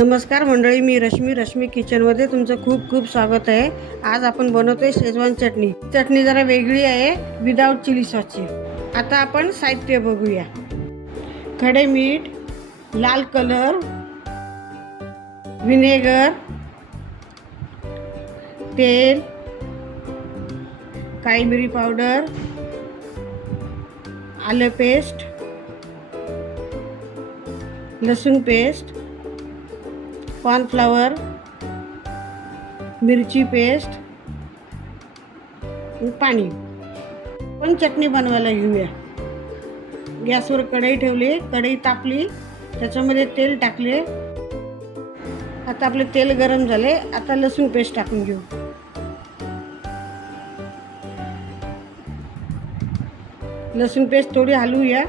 नमस्कार मंडळी मी रश्मी. रश्मी किचनमध्ये तुमचं खूप खूप स्वागत आहे. आज आपण बनवतोय शेजवान चटणी. चटणी जरा वेगळी आहे विदाऊट चिली सॉसची आता आपण साहित्य बघूया. खडे मीठ लाल कलर विनेगर तेल काळी मिरी पावडर आलं पेस्ट लसूण पेस्ट कॉर्नफ्लावर मिरची पेस्ट पाणी. पण चटणी बनवायला घेऊया गॅसवर कढई ठेवली कढई तापली त्याच्यामध्ये तेल टाकले. आता आपले तेल गरम झाले आता लसूण पेस्ट टाकून घेऊ. लसूण पेस्ट थोडी हलवूया.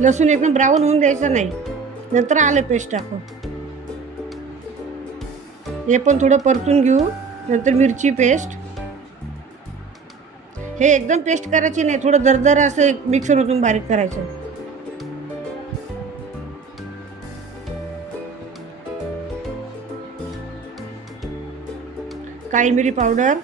लसूण एकदम ब्राऊन होऊन द्यायचं नाही. नंतर आलं पेस्ट टाकू हे पण थोडं परतून घेऊ. नंतर मिरची पेस्ट. हे एकदम पेस्ट करायची नाही थोडं दरदर असं मिक्सर होतून बारीक करायचं. काळी मिरी पावडर.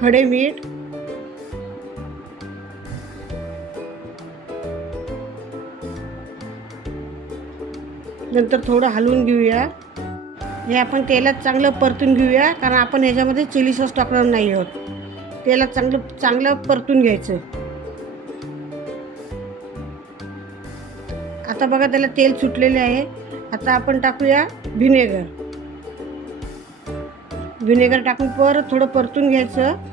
खडे मीठ. नंतर थोडं हलवून घेऊया. हे आपण तेलात चांगलं परतून घेऊया कारण आपण ह्याच्यामध्ये चिली सॉस टाकणार नाही आहोत. तेलात चांगलं चांगलं परतून घ्यायचं. आता बघा त्याला तेल सुटलेले आहे. आता आपण टाकूया व्हिनेगर. व्हिनेगर टाकून परत थोडं परतून घ्यायचं.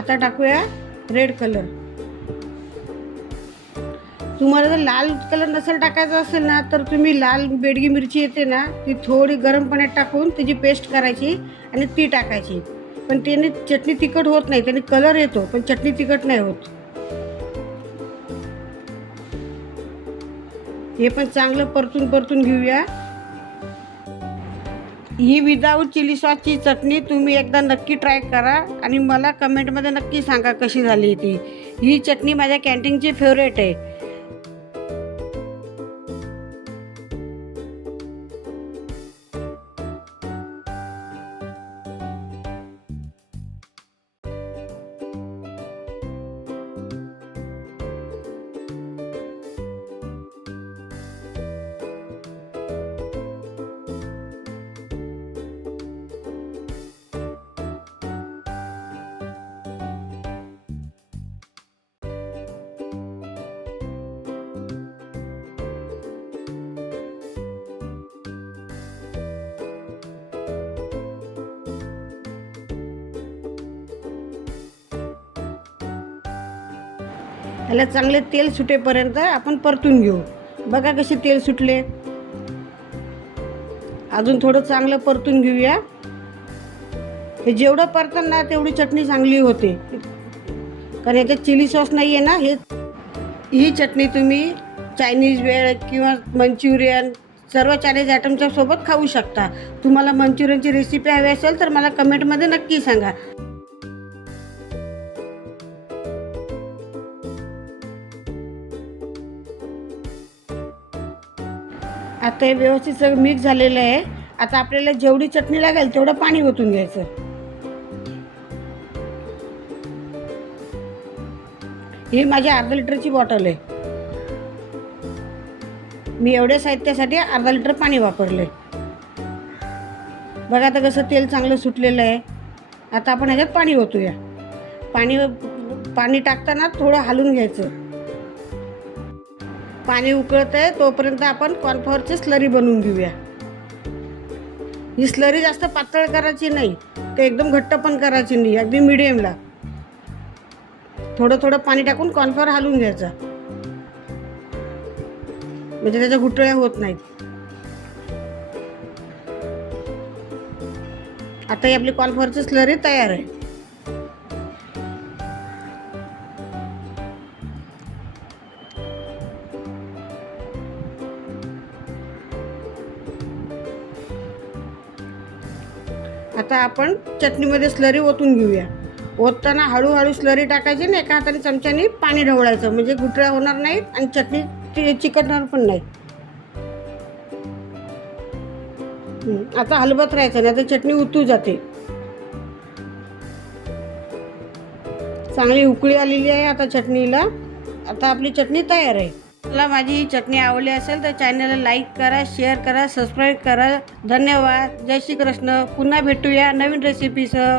आता टाकूया रेड कलर तुम्हाला जर लाल कलर नसेल टाकायचा असेल ना तर तुम्ही लाल बेडगी मिरची येते ना ती थोडी गरम पाण्यात टाकून त्याची पेस्ट करायची आणि ती टाकायची. पण त्याने चटणी तिखट होत नाही त्याने कलर येतो पण चटणी तिखट नाही होत. हे पण चांगलं परतून परतून घेऊया. ही विदाऊट चिली सॉसची चटणी तुम्ही एकदा नक्की ट्राय करा आणि मला कमेंटमध्ये नक्की सांगा कशी झाली ती. ही चटणी माझ्या कॅन्टीनची फेवरेट आहे. ह्याला चांगले तेल सुटेपर्यंत आपण परतून घेऊ. बघा कसे तेल सुटले. अजून थोडं चांगलं परतून घेऊया. हे जेवढं परतं ना तेवढी चटणी चांगली होते. कारण याच्यात चिली सॉस नाही आहे ना हे ही चटणी तुम्ही चायनीज वेळ किंवा मंचुरियन सर्व चायनीज आयटमच्या सोबत खाऊ शकता. तुम्हाला मंचुरियनची रेसिपी हवी असेल तर मला कमेंटमध्ये नक्की सांगा. आता हे व्यवस्थित सगळं मिक्स झालेलं आहे. आता आपल्याला जेवढी चटणी लागेल तेवढं पाणी ओतून घ्यायचं. ही माझी अर्धा लिटरची बॉटल आहे. मी एवढ्या साहित्यासाठी अर्धा लिटर पाणी वापरले बघा आता कसं तेल चांगलं सुटलेलं आहे. आता आपण ह्याच्यात पाणी ओतूया. पाणी पाणी टाकताना थोडं हालून घ्यायचं. पाणी उकळत आहे तोपर्यंत आपण कॉर्नफ्लॉवरची स्लरी बनवून घेऊया. ही स्लरी जास्त पातळ करायची नाही ते एकदम घट्ट पण करायची नाही अगदी मिडियमला थोडं थोडं पाणी टाकून कॉर्नफ्लॉवर हलवून घ्यायचा. म्हणजे त्याच्या घुटळ्या होत नाहीत. आता ही आपली कॉर्नफ्लॉवरची स्लरी तयार आहे. आता आपण चटणीमध्ये स्लरी ओतून घेऊया. ओतताना हळूहळू स्लरी टाकायची आणि एका हाताने चमच्याने पाणी ढवळायचं. म्हणजे गुटळ्या होणार नाहीत आणि चटणी ती चिकटणार पण नाही आता हलवत राहायचं नाही तर चटणी उतू जाते. चांगली उकळी आलेली आहे आता चटणीला. आता आपली चटणी तयार आहे. मला माझी ही चटणी आवडली असेल तर चॅनलला लाईक करा शेअर करा सबस्क्राईब करा. धन्यवाद. जय श्री कृष्ण पुन्हा भेटूया नवीन रेसिपीसह